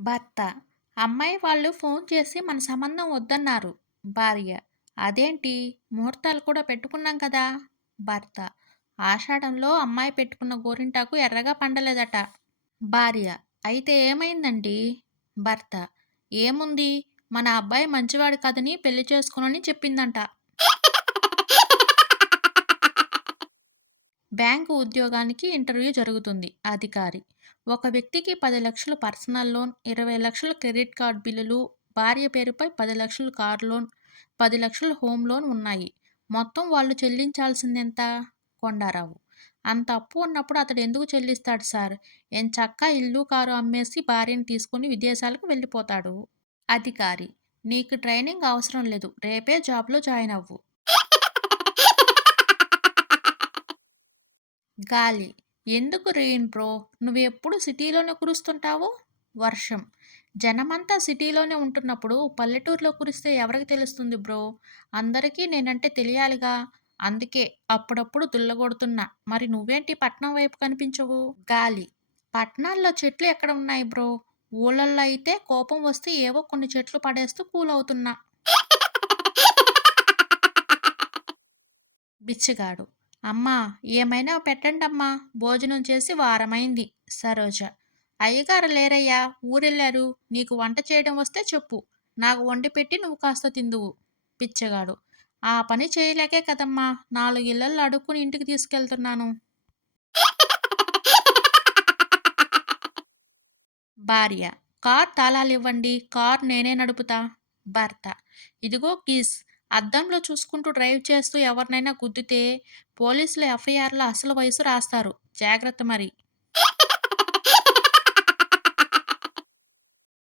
భర్త. అమ్మాయి వాళ్ళు ఫోన్ చేసి మన సంబంధం వద్దన్నారు. భార్య. అదేంటి? ముహూర్తాలు కూడా పెట్టుకున్నాం కదా! భర్త. ఆషాఢంలో అమ్మాయి పెట్టుకున్న గోరింటాకు ఎర్రగా పండలేదట. భార్య. అయితే ఏమైందండి? భర్త. ఏముంది? మన అబ్బాయి మంచివాడు కాదని పెళ్లి చేసుకోనని చెప్పిందంట. బ్యాంకు ఉద్యోగానికి ఇంటర్వ్యూ జరుగుతుంది. అధికారి. ఒక వ్యక్తికి 10,00,000 పర్సనల్ లోన్, 20,00,000 క్రెడిట్ కార్డ్ బిల్లులు, భార్య పేరుపై 10,00,000 కార్ లోన్, 10,00,000 హోమ్ లోన్ ఉన్నాయి. మొత్తం వాళ్ళు చెల్లించాల్సిందెంత? కొండారావు. అంత అప్పు ఉన్నప్పుడు అతడు ఎందుకు చెల్లిస్తాడు సార్? ఎంచక్కా ఇల్లు, కారు అమ్మేసి భార్యని తీసుకొని విదేశాలకు వెళ్ళిపోతాడు. అధికారి. నీకు ట్రైనింగ్ అవసరం లేదు. రేపే జాబ్‌లో జాయిన్ అవ్వు. గాలి. ఎందుకు రెయిన్ బ్రో? నువ్వెప్పుడు సిటీలోనే కురుస్తుంటావు? వర్షం. జనమంతా సిటీలోనే ఉంటున్నప్పుడు పల్లెటూరులో కురిస్తే ఎవరికి తెలుస్తుంది బ్రో? అందరికీ నేనంటే తెలియాలిగా. అందుకే అప్పుడప్పుడు దుల్లగొడుతున్నా. మరి నువ్వేంటి పట్నం వైపు కనిపించవు? గాలి. పట్నాల్లో చెట్లు ఎక్కడ ఉన్నాయి బ్రో? ఊళ్ళల్లో అయితే కోపం వస్తే ఏవో కొన్ని చెట్లు పడేస్తూ కూలవుతున్నా. బిచ్చగాడు. అమ్మా! ఏమైనా పెట్టండమ్మా! భోజనం చేసి వారమైంది. సరోజ. అయ్యగారు లేరయ్యా! ఊరెళ్ళారు. నీకు వంట చేయడం వస్తే చెప్పు. నాకు వండిపెట్టి నువ్వు కాస్త తిందువు. బిచ్చగాడు. ఆ పని చేయలేకే కదమ్మా! 4 ఇళ్లల్లో అడుక్కుని ఇంటికి తీసుకెళ్తున్నాను. భార్య. కార్ తాళాలివ్వండి. కార్ నేనే నడుపుతా. భర్త. ఇదిగో కీస్. అద్దంలో చూసుకుంటూ డ్రైవ్ చేస్తూ ఎవరినైనా గుద్దితే పోలీసులు ఎఫ్ఐఆర్‌లో అసలు వయసు రాస్తారు. జాగ్రత్త మరి.